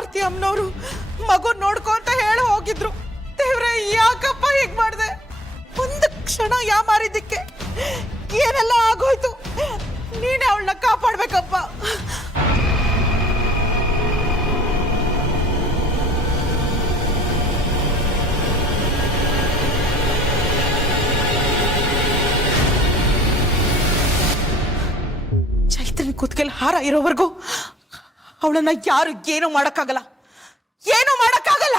ಆರ್ತಿ ಅಮ್ಮನವರು ಮಗು ನೋಡ್ಕೊ ಅಂತ ಹೇಳಿ ಹೋಗಿದ್ರು. ದೇವ್ರೆ, ಯಾಕಪ್ಪ ಹೀಗ್ ಮಾಡ್ದೆ? ಒಂದು ಕ್ಷಣ ಯಾಮಾರಿದ್ದಕ್ಕೆ ಏನೆಲ್ಲ ಆಗೋಯ್ತು. ನೀನೇ ಅವಳನ್ನ ಕಾಪಾಡ್ಬೇಕಪ್ಪ. ಚೈತ್ರನ್ ಕುತ್ಕೆಲ್ ಹಾರ ಇರೋವರೆಗೂ ಅವಳನ್ನ ಯಾರು ಏನೂ ಮಾಡಕ್ಕಾಗಲ್ಲ, ಏನೂ ಮಾಡಕ್ಕಾಗಲ್ಲ.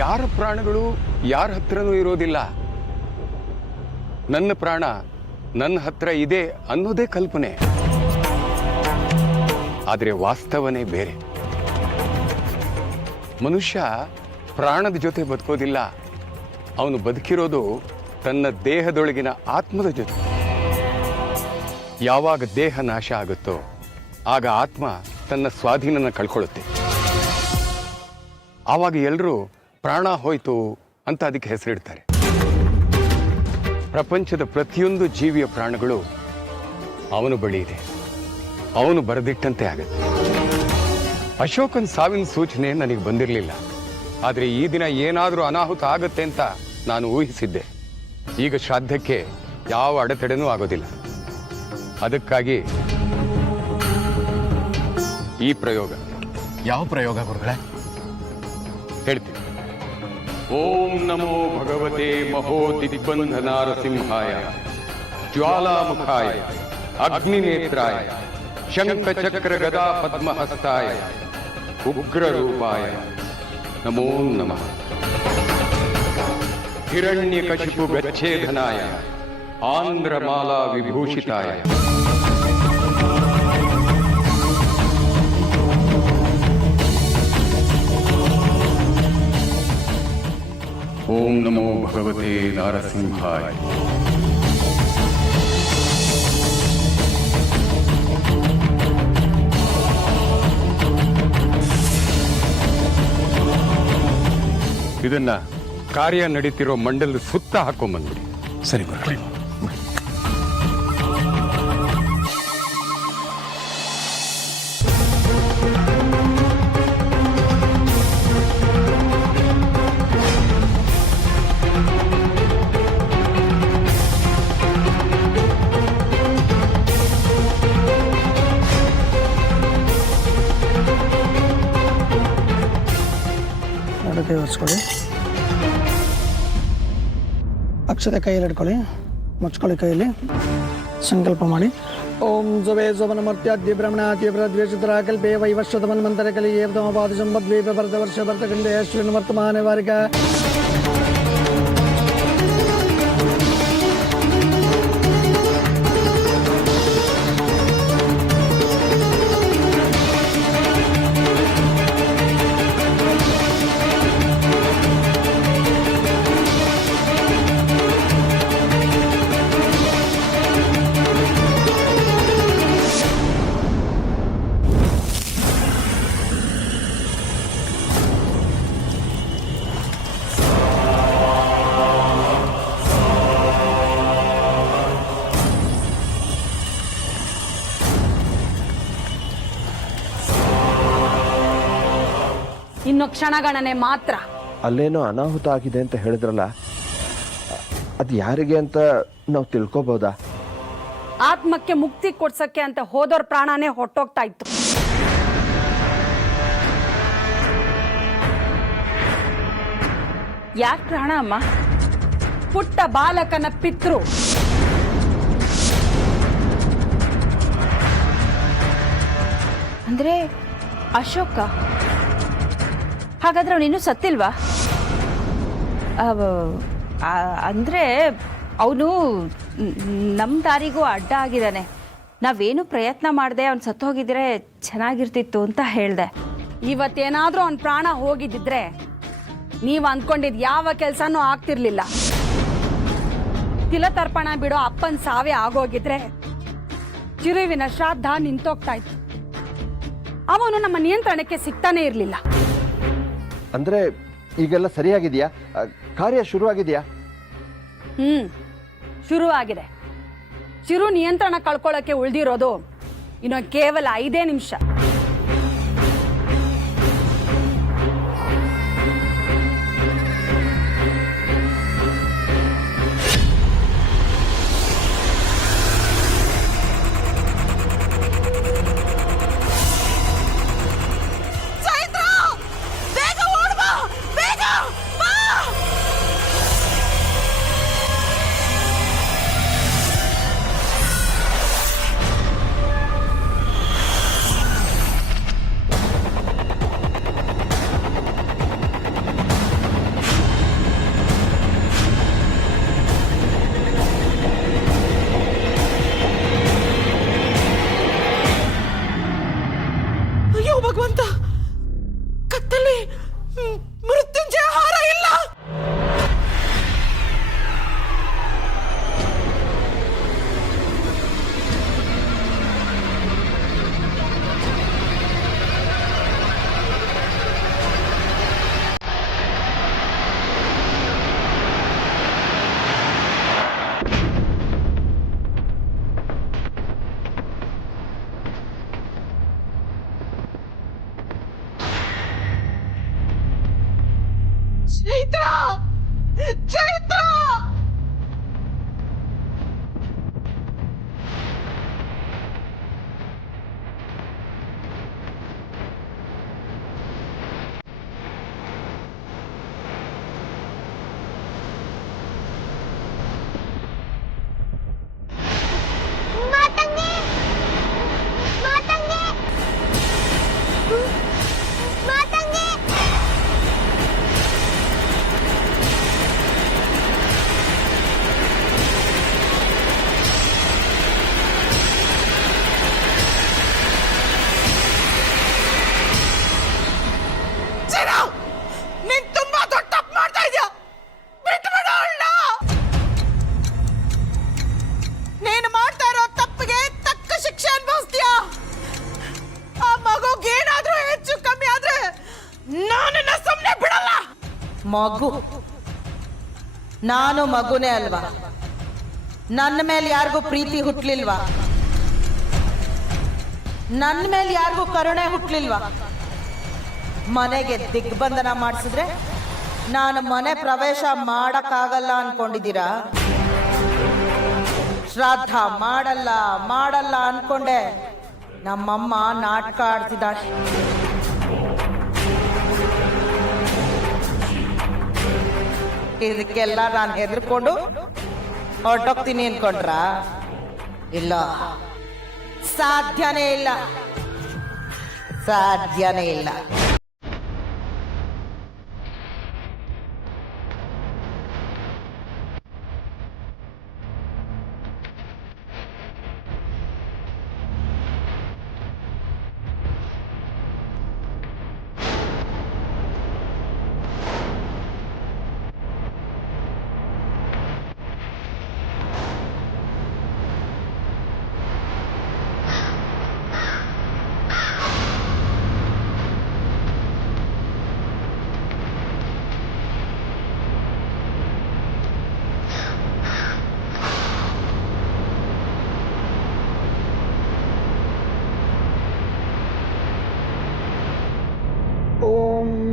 ಯಾರ ಪ್ರಾಣಗಳು ಯಾರ ಹತ್ರನೂ ಇರೋದಿಲ್ಲ. ನನ್ನ ಪ್ರಾಣ ನನ್ನ ಹತ್ರ ಇದೆ ಅನ್ನೋದೇ ಕಲ್ಪನೆ. ಆದರೆ ವಾಸ್ತವನೇ ಬೇರೆ. ಮನುಷ್ಯ ಪ್ರಾಣದ ಜೊತೆ ಬದುಕೋದಿಲ್ಲ, ಅವನು ಬದುಕಿರೋದು ತನ್ನ ದೇಹದೊಳಗಿನ ಆತ್ಮದ ಜೊತೆ. ಯಾವಾಗ ದೇಹ ನಾಶ ಆಗುತ್ತೋ ಆಗ ಆತ್ಮ ತನ್ನ ಸ್ವಾಧೀನನ ಕಳ್ಕೊಳ್ಳುತ್ತೆ. ಆವಾಗ ಎಲ್ಲರೂ ಪ್ರಾಣ ಹೋಯ್ತು ಅಂತ ಅದಕ್ಕೆ ಹೆಸರಿಡ್ತಾರೆ. ಪ್ರಪಂಚದ ಪ್ರತಿಯೊಂದು ಜೀವಿಯ ಪ್ರಾಣಗಳು ಅವನು ಬಳಿ ಇದೆ, ಅವನು ಬರೆದಿಟ್ಟಂತೆ ಆಗುತ್ತೆ. ಅಶೋಕನ್ ಸಾವಿನ ಸೂಚನೆ ನನಗೆ ಬಂದಿರಲಿಲ್ಲ, ಆದರೆ ಈ ದಿನ ಏನಾದರೂ ಅನಾಹುತ ಆಗುತ್ತೆ ಅಂತ ನಾನು ಊಹಿಸಿದ್ದೆ. ಈಗ ಶ್ರಾದ್ದಕ್ಕೆ ಯಾವ ಅಡೆತಡೆನೂ ಆಗೋದಿಲ್ಲ. ಅದಕ್ಕಾಗಿ ಈ ಪ್ರಯೋಗ. ಯಾವ ಪ್ರಯೋಗ ಗುರುಗಳೇ? ಹೇಳ್ತೀನಿ. ಓಂ ನಮೋ ಭಗವತೆ ಮಹೋದಿಗ್ಬಂಧ ನಾರಸಿಂಹಾಯ ಜ್ವಾಲಾಮುಖಾಯ ಅಗ್ನಿನೇತ್ರಾಯ ಶಂಖಚಕ್ರ ಗದಾ ಪದ್ಮಹಸ್ತಾಯ ಉಗ್ರರೂಪಾಯ ನಮೋ ನಮಃ. ಹಿರಣ್ಯಕಶಿಪು ಗಚ್ಛೇದನಾಯ ಆಂಧ್ರಮಾಲಾ ವಿಭೂಷಿತಾಯ ಓಂ ನಮೋ ಭಗವತೆ ನಾರಸಿಂಹಾಯ. ಇದನ್ನ ಕಾರ್ಯ ನಡೀತಿರೋ ಮಂಡಲದ ಸುತ್ತ ಹಾಕೊಂಡ್ಬಂದ್ಬಿಡಿ. ಸರಿ ಗುರುಗಳೇ. ಒರೆಸ್ಕೊಳ್ಳಿ. ಅಕ್ಷತೆ ಕೈಯಲ್ಲಿ ಇಟ್ಕೊಳ್ಳಿ, ಮುಚ್ಕೊಳ್ಳಿ ಕೈಯಲ್ಲಿ. ಸಂಕಲ್ಪ ಮಾಡಿ. ಓಂ ಜುವೆ ಜೋಬನ ಮರ್ತ್ಯಾದ್ಯ ಬ್ರಹ್ಮಣಾದ್ಯ ಪ್ರದ್ವೇಷಿತರ ಕಲ್ಪೇ ವೈವಶ್ವತಮನ್ ಮಂತರ ಕಲಿ ಏವತಮಪಾದ ಸಂಪದ್ವೀಪ ಭರತ ವರ್ಷ ಭರತಖಂಡೇ ಅಶ್ವಿನ ವರ್ತಮಾನ ವಾರಿಕ. ಇನ್ನು ಕ್ಷಣಗಣನೆ ಮಾತ್ರ. ಅಲ್ಲೇನೋ ಅನಾಹುತ ಆಗಿದೆ ಅಂತ ಹೇಳಿದ್ರಲ್ಲ, ಅದು ಯಾರಿಗೆ ಅಂತ ನಾವು ತಿಳ್ಕೊಬೋದಾ? ಆತ್ಮಕ್ಕೆ ಮುಕ್ತಿ ಕೊಡ್ಸಕ್ಕೆ ಅಂತ ಹೋದವ್ರ ಪ್ರಾಣನೇ ಹೊಟ್ಟೋಗ್ತಾ ಇತ್ತು. ಯಾಕೆ ಪ್ರಾಣ ಅಮ್ಮ? ಪುಟ್ಟ ಬಾಲಕನ ಪಿತೃ. ಅಂದ್ರೆ ಅಶೋಕ? ಹಾಗಾದ್ರೆ ಅವನಿನ್ನೂ ಸತ್ತಿಲ್ವಾ? ಅಂದ್ರೆ ಅವನು ನಮ್ಮ ದಾರಿಗೂ ಅಡ್ಡ ಆಗಿದ್ದಾನೆ. ನಾವೇನು ಪ್ರಯತ್ನ ಮಾಡದೆ ಅವ್ನು ಸತ್ತೋಗಿದ್ರೆ ಚೆನ್ನಾಗಿರ್ತಿತ್ತು ಅಂತ ಹೇಳಿದೆ. ಇವತ್ತೇನಾದರೂ ಅವನ ಪ್ರಾಣ ಹೋಗಿದ್ದಿದ್ರೆ ನೀವು ಅಂದ್ಕೊಂಡಿದ್ದು ಯಾವ ಕೆಲಸನೂ ಆಗ್ತಿರ್ಲಿಲ್ಲ. ತಿಲತರ್ಪಣ ಬಿಡೋ ಅಪ್ಪನ ಸಾವೇ ಆಗೋಗಿದ್ರೆ ಚಿರುವಿನ ಶ್ರಾದ್ದ ನಿಂತೋಗ್ತಾ ಇತ್ತು. ಅವನು ನಮ್ಮ ನಿಯಂತ್ರಣಕ್ಕೆ ಸಿಗ್ತಾನೆ ಇರಲಿಲ್ಲ. ಅಂದ್ರೆ ಈಗೆಲ್ಲ ಸರಿಯಾಗಿದೆಯಾ? ಕಾರ್ಯ ಶುರುವಾಗಿದೆಯಾ? ಶುರುವಾಗಿದೆ. ಚಿರು ನಿಯಂತ್ರಣ ಕಳ್ಕೊಳ್ಳೋಕೆ ಉಳಿದಿರೋದು ಇನ್ನು ಕೇವಲ 5 ನಿಮಿಷ. ಅಯ್ಯೋ ಭಗವಂತ, ಕತ್ತಲ್ಲಿ ಮೃತ್ಯುಂಜಯ ಹಾರ ಇಲ್ಲ. ಚೈತ್ರ, ಚೈತ್ರ! ನೀನ್ ತುಂಬಾ ದೊಡ್ಡ ತಪ್ಪು ಮಾಡ್ತಾ ಇದೀಯ. ಬಿಟ್ಬಿಡು ಅವಳನ್ನ. ನೀನು ಮಾಡ್ತಾ ಇರೋ ತಪ್ಪಿಗೆ ತಕ್ಕ ಶಿಕ್ಷೆ ಅನುಭವಿಸ್ತೀಯ. ಆ ಮಗುಗೆ ಏನಾದ್ರೂ ಹೆಚ್ಚು ಕಮ್ಮಿ ಆದ್ರೆ ನಾನನ್ನ ಸುಮ್ಮನೆ ಬಿಡಲ್ಲ. ಮಗು? ನಾನು ಮಗುನೇ ಅಲ್ವಾ? ನನ್ನ ಮೇಲೆ ಯಾರಿಗೂ ಪ್ರೀತಿ ಹುಟ್ಲಿಲ್ವಾ? ನನ್ನ ಮೇಲೆ ಯಾರಿಗೂ ಕರುಣೆ ಹುಟ್ಲಿಲ್ವಾ? ಮನೆಗೆ ದಿಗ್ಬಂಧನ ಮಾಡಿಸಿದ್ರೆ ನಾನು ಮನೆ ಪ್ರವೇಶ ಮಾಡಕ್ಕಾಗಲ್ಲ ಅನ್ಕೊಂಡಿದ್ದೀರಾ? ಶ್ರಾದ್ದ ಮಾಡಲ್ಲ ಮಾಡಲ್ಲ ಅನ್ಕೊಂಡೆ ನಮ್ಮಮ್ಮ ನಾಟಕ ಆಡ್ತಿದ್ದಾಳೆ. ಇದಕ್ಕೆಲ್ಲ ನಾನು ಹೆದರ್ಕೊಂಡು ಹೊರಟೋಗ್ತೀನಿ ಅನ್ಕೊಂಡ್ರ? ಇಲ್ಲ, ಸಾಧ್ಯನೇ ಇಲ್ಲ, ಸಾಧ್ಯನೇ ಇಲ್ಲ.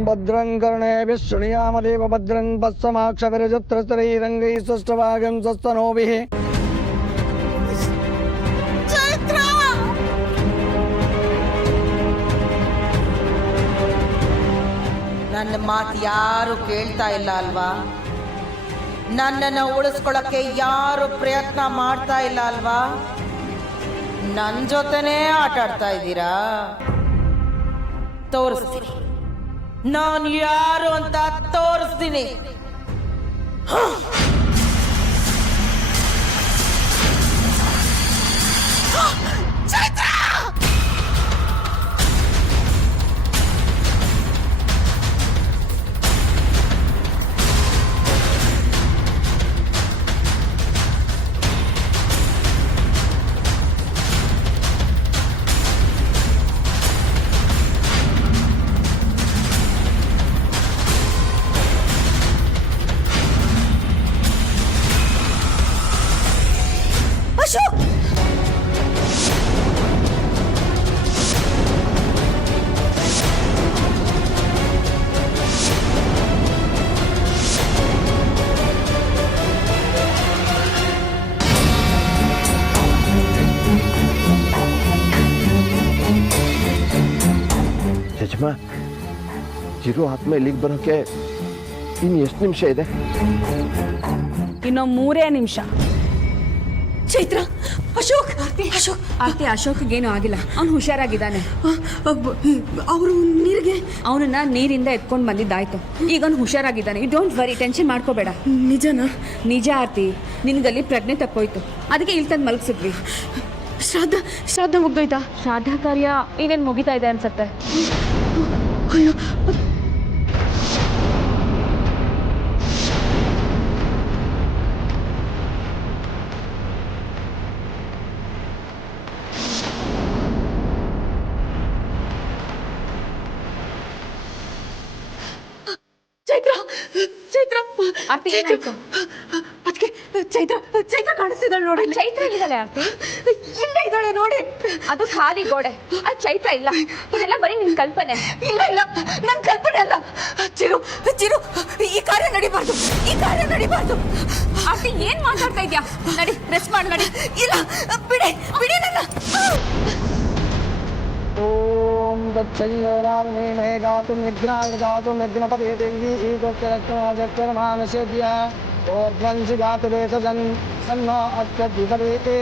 ಭದ್ರಂ ಕರ್ಣೇಭಿಃ ಶೃಣುಯಾಮದೇವ ಭದ್ರಂ ಪಶ್ಚಿಮಾಕ್ಷವಿರಜತ್ರಸ್ತರೈರಂಗೈಃ ಸ್ವಷ್ಟಭಾಗಂ ಸ್ವಸ್ತನೋಭಿಃ. ಚೈತ್ರ ನನ್ನ ಮಾತು ಯಾರು ಕೇಳ್ತಾ ಇಲ್ಲ ಅಲ್ವಾ? ನನ್ನನ್ನು ಉಳಿಸ್ಕೊಳಕ್ಕೆ ಯಾರು ಪ್ರಯತ್ನ ಮಾಡ್ತಾ ಇಲ್ಲ ಅಲ್ವಾ? ನನ್ನ ಜೊತೆನೇ ಆಟ ಆಡ್ತಾ ಇದ್ದೀರಾ? ತೋರಿಸ್ತೀನಿ ನಾನು ಯಾರು ಅಂತ ತೋರಿಸ್ತೀನಿ. ಅಶೋಕ್ ಯಜಮಾ, ಚಿರು ಆತ್ಮ ಇಲ್ಲಿಗೆ ಬರೋಕೆ ಇನ್ನು ಎಷ್ಟು ನಿಮಿಷ ಇದೆ? ಇನ್ನೂ 3 ನಿಮಿಷ. ಚೈತ್ರ ಅಶೋಕ್ ಅಶೋಕ್ ಆರ್ತಿ, ಅಶೋಕ್ಗೇನು ಆಗಿಲ್ಲ, ಅವ್ನು ಹುಷಾರಾಗಿದ್ದಾನೆ. ಅವರು ನೀರಿಗೆ ಅವನನ್ನ ನೀರಿಂದ ಎತ್ಕೊಂಡು ಬಂದಿದ್ದಾಯ್ತು. ಈಗ ಅವ್ನು ಹುಷಾರಾಗಿದ್ದಾನೆ. ಯು ಡೋಂಟ್ ವರಿ, ಟೆನ್ಷನ್ ಮಾಡ್ಕೋಬೇಡ. ನಿಜನಾ? ನಿಜ ಆರ್ತಿ, ನಿನಗಲ್ಲಿ ಪ್ರಜ್ಞೆ ತಪ್ಪೋಯ್ತು, ಅದಕ್ಕೆ ಇಲ್ಲಿ ತಂದು ಮಲಗಿಸಿದ್ವಿ. ಶ್ರಾದ್ದ ಮುಗ್ದೋಯ್ತಾ? ಶ್ರಾದ್ದ ಕಾರ್ಯ ಇನ್ನೇನು ಮುಗಿತಾ ಇದೆ ಅನ್ಸತ್ತೆ. ಅಯ್ಯೋ ಚೈತ್ರ ಚೈತ್ರ ಆರ್ತಿ, ಏನಾಯ್ತು? ಅದಕ್ಕೆ ಚೈತ್ರ ಚೈತ್ರ ಕಾಣಿಸ್ತಿದ್ದಾಳೆ ನೋಡಿ. ಚೈತ್ರ ಇದ್ದಾಳೆ ಆರ್ತಿ? ಇಲ್ಲ ಇದ್ದಾಳೆ ನೋಡಿ. ಅದು ಖಾಲಿ ಗೋಡೆ, ಅದು ಚೈತ್ರ ಇಲ್ಲ. ಇದೆಲ್ಲ ಬರೀ ನಿನ್ ಕಲ್ಪನೆ. ಇಲ್ಲ ಇಲ್ಲ ನನ್ನ ಕಲ್ಪನೆ ಅಲ್ಲ. ಚಿರು ಚಿರು ಈ ಕಾರ್ಯ ನಡಿಬಾರ್ದು, ಈ ಕಾರ್ಯ ನಡಿಬಾರ್ದು. ಆರ್ತಿ, ಏನ್ ಮಾತಾಡ್ತಾ ಇದ್ಯಾ? ನಡಿ, ರೆಸ್ಟ್ ಮಾಡಿ, ನಡಿ. ಇಲ್ಲ ಬಿಡಿ ಬಿಡಿ ನನ್ನ. ಓಂ ದತ್ತೈರಾಮೇಣೇ ಗಾತು ನಿಗ್ರಹ ಗಾತು ನಿಗ್ನಪದೇ ದೇವಿ ಈಗೋಕ್ತರಕ್ಷಣ ಮಾನಸೇದ್ಯ ಓರ್ಧ್ವಂಸಿ ಗಾತು ದೇಶಜನ್ ಸನ್ನ ಅತ್ಯದ್ಭುತವೇತೆ.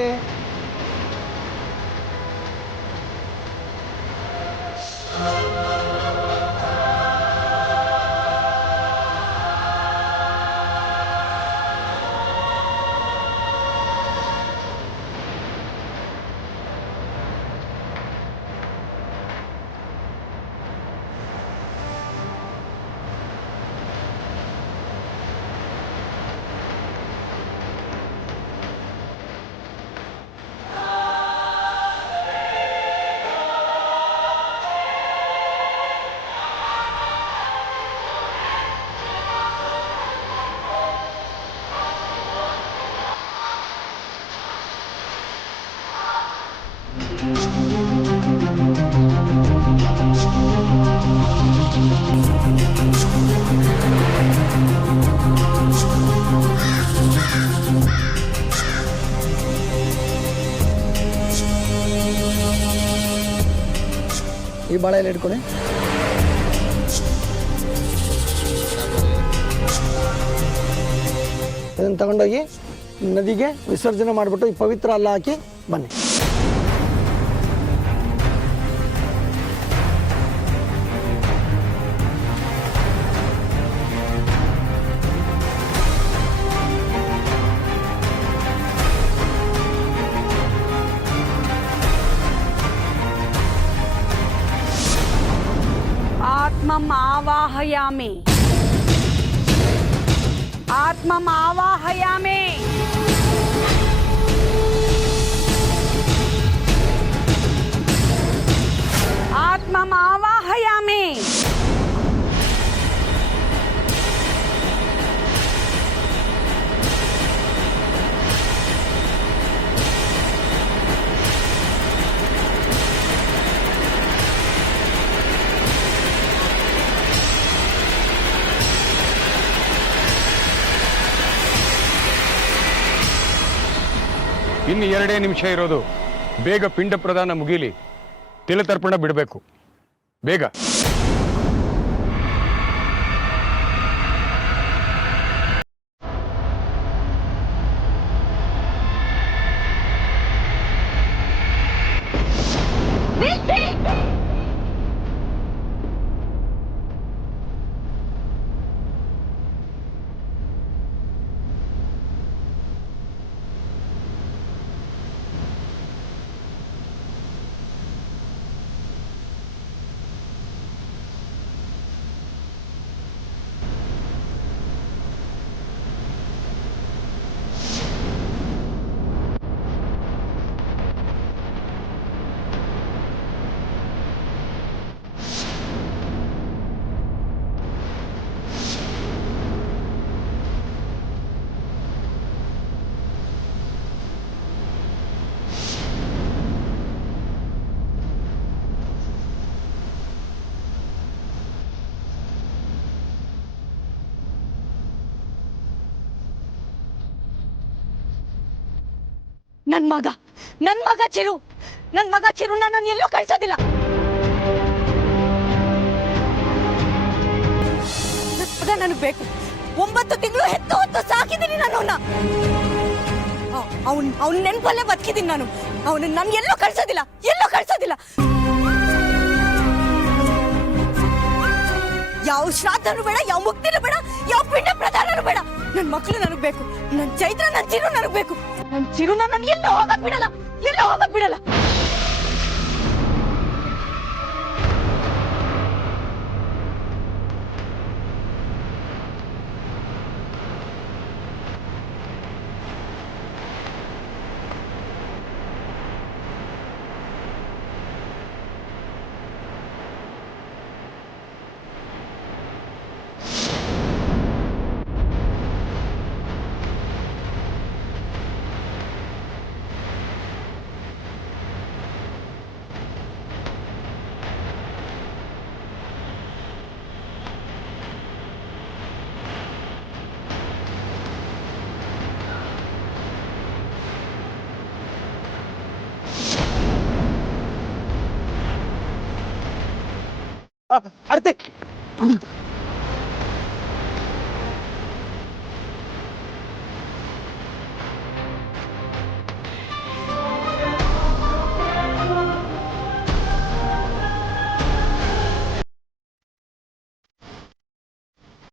ಈ ಬಾಳೆಯಲ್ಲಿ ಇಟ್ಕೊಳ್ಳಿ. ಇದನ್ನು ತಗೊಂಡೋಗಿ ನದಿಗೆ ವಿಸರ್ಜನೆ ಮಾಡಿಬಿಟ್ಟು ಈ ಪವಿತ್ರ ಅಲ್ಲ ಹಾಕಿ ಬನ್ನಿ. आत्मम् आवाहयामि, आत्मम् आवाहयामि. आत्मम् आवाहयामि. ಇನ್ನು 2 ನಿಮಿಷ ಇರೋದು. ಬೇಗ ಪಿಂಡ ಪ್ರದಾನ ಮುಗೀಲಿ, ತಿಲತರ್ಪಣ ಬಿಡಬೇಕು. ಬೇಗ. ನನ್ ಮಗ ಚಿರು ನಾನು ಎಲ್ಲೂ ಕಳ್ಸೋದಿಲ್ಲ. ನನ್ ಮಗ ನನಗ್ ಬೇಕು. 9 ತಿಂಗಳು ಹೆತ್ತು ಹೊತ್ತು ಸಾಕಿದ್ದೀನಿ ನಾನು. ಅವ್ನ ನೆನಪಲ್ಲೇ ಬದುಕಿದ್ದೀನಿ ನಾನು. ನಾನು ಎಲ್ಲೂ ಕಳ್ಸೋದಿಲ್ಲ. ಯಾವ ಶ್ರಾದ್ದನೂ ಬೇಡ, ಯಾವ ಮುಕ್ತಿನೂ ಬೇಡ, ಯಾವ ಪಿಂಡ ಪ್ರಧಾನನೂ ಬೇಡ. ನನ್ ಮಕ್ಳು ನನಗ್ ಬೇಕು. ನನ್ ಚೈತ್ರ, ನನ್ ಚಿರು ನನಗ್ ಬೇಕು. ನನ್ ಚಿರು ನಾನು ಎಲ್ಲೋ ಹೋಗಕ್ ಬಿಡಲ್ಲ. ಅರ್ತೆ